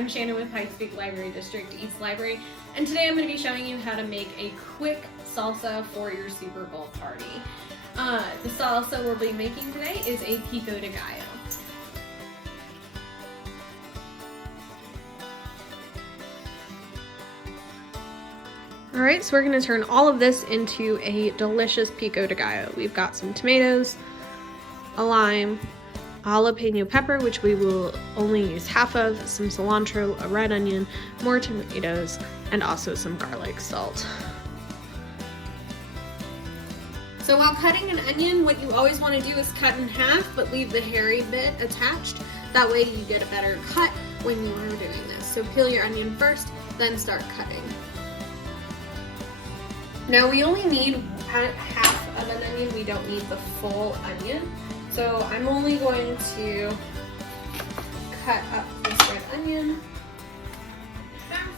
I'm Shannon with Pikes Peak Library District East Library, and today I'm going to be showing you how to make a quick salsa for your Super Bowl party. The salsa we'll be making today is a Pico de Gallo. Alright, so we're going to turn all of this into a delicious Pico de Gallo. We've got some tomatoes, a lime, a jalapeno pepper, which we will only use half of, some cilantro, a red onion, more tomatoes, and also some garlic salt. So while cutting an onion, what you always want to do is cut in half, but leave the hairy bit attached. That way you get a better cut when you are doing this. So peel your onion first, then start cutting. Now we only need half of an onion, we don't need the full onion. So I'm only going to cut up this red onion half,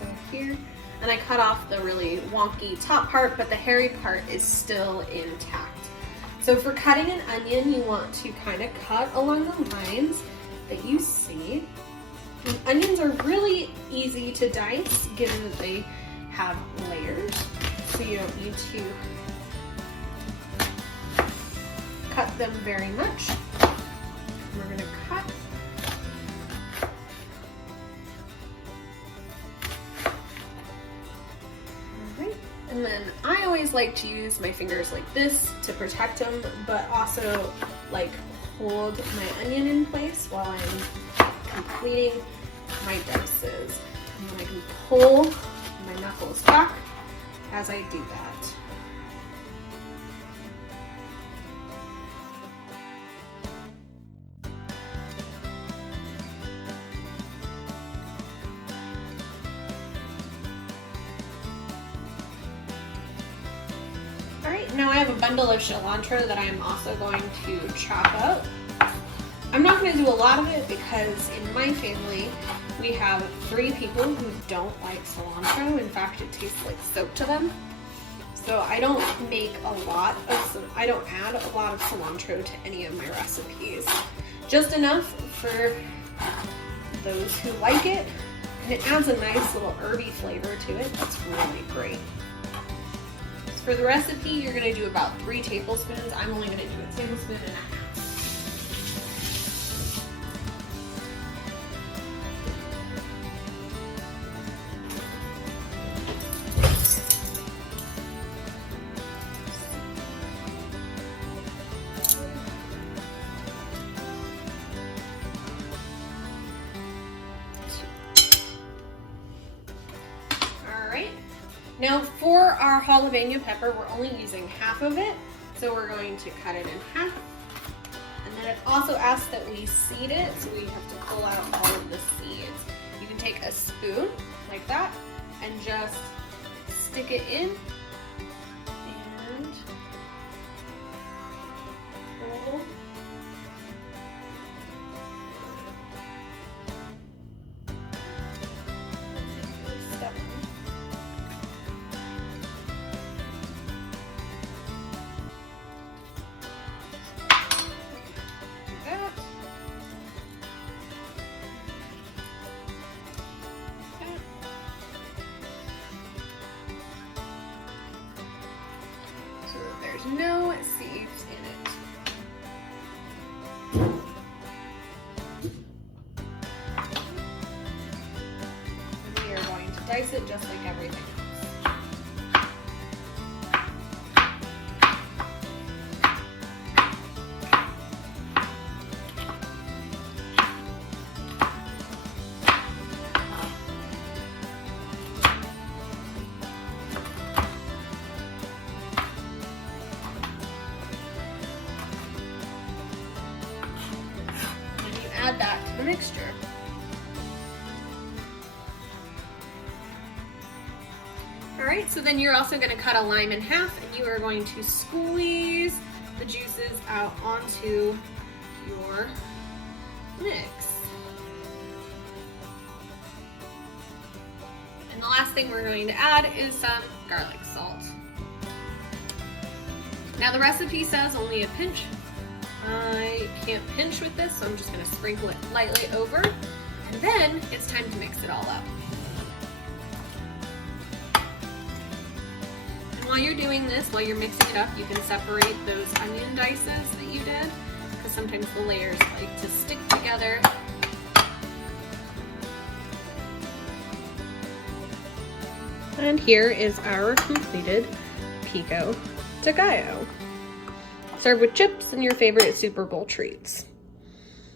so here, and I cut off the really wonky top part, but the hairy part is still intact. So for cutting an onion, you want to kind of cut along the lines that you see. And onions are really easy to dice, given that they have layers, so you don't need to cut them very much. We're going to cut. Alright, and then I always like to use my fingers like this to protect them, but also like hold my onion in place while I'm completing my dices. And then I can pull my knuckles back as I do that. Alright, now I have a bundle of cilantro that I'm also going to chop up. I'm not going to do a lot of it because in my family we have 3 people who don't like cilantro. In fact, it tastes like soap to them. So I don't I don't add a lot of cilantro to any of my recipes. Just enough for those who like it, and it adds a nice little herby flavor to it. That's really great. For the recipe, you're going to do about 3 tablespoons. I'm only going to do a tablespoon and a half. Now for our jalapeno pepper, we're only using half of it, so we're going to cut it in half. And then it also asks that we seed it, so we have to pull out all of the seeds. You can take a spoon like that and just stick it in and pull. There's no seeds in it. And we are going to dice it just like everything else. Add that to the mixture. Alright, so then you're also going to cut a lime in half, and you are going to squeeze the juices out onto your mix. And the last thing we're going to add is some garlic salt. Now the recipe says only a pinch. I can't pinch with this, so I'm just going to sprinkle it lightly over. And then it's time to mix it all up. And while you're doing this, while you're mixing it up, you can separate those onion dices that you did, because sometimes the layers like to stick together. And here is our completed Pico de Gallo. Serve with chips and your favorite Super Bowl treats.